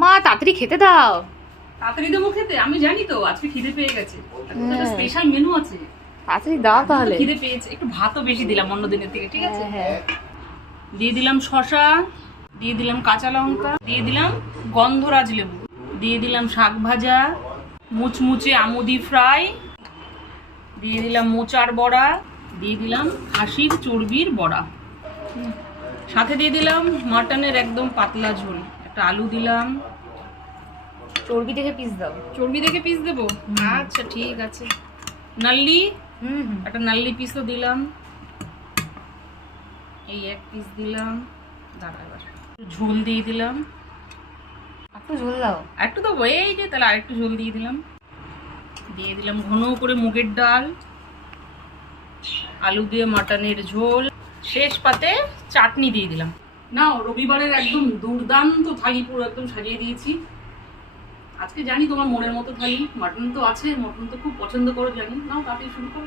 মা তাড়াতাড়ি খেতে দাও। তাড়াতাড়ি দেবো খেতে? আমি জানি তো আজকে খিদে পেয়ে গেছে, একটা স্পেশাল মেনু আছে। তাড়াতাড়ি দাও তাহলে। খিদে পেয়েছে, একটু ভাতও বেশি দিলাম অন্য দিনের থেকে, ঠিক আছে? হ্যাঁ দিয়ে দিলাম শসা, দিয়ে দিলাম কাঁচা লঙ্কা, দিয়ে দিলাম গন্ধরাজ লেবু, দিয়ে দিলাম শাক ভাজা, মুচমুচে আমুদি ফ্রাই, দিয়ে দিলাম মোচার বড়া, দিয়ে দিলাম খাসির চর্বির বড়া, সাথে দিয়ে দিলাম মাটনের একদম পাতলা ঝোল, একটা আলু দিলাম। চর্বি দেখে পিস দাও। চর্বি দেখে পিস দেবো? আচ্ছা ঠিক আছে। নাল্লি, একটা নাল্লি পিসও দিলাম, এই এক পিস দিলাম। দাঁড়া এবার ঝোল দিয়ে দিলাম, একটু ঝোল দাও। একটু দেবো, এই যে তাহলে আরেকটু ঝোল দিয়ে দিলাম। দিয়ে দিলাম ঘন করে মুগের ডাল, আলু দিয়ে মাটনের ঝোল, শেষ পাতে চাটনি দিয়ে দিলাম। নাও, রবিবারের একদম দুর্দান্ত থালি পুরো একদম সাজিয়ে দিয়েছি। আজকে জানি তোমার মনের মতো থালি, মাটন তো আছে, মটন তো খুব পছন্দ করো জানি। নাও তাড়াতাড়ি শুরু করো।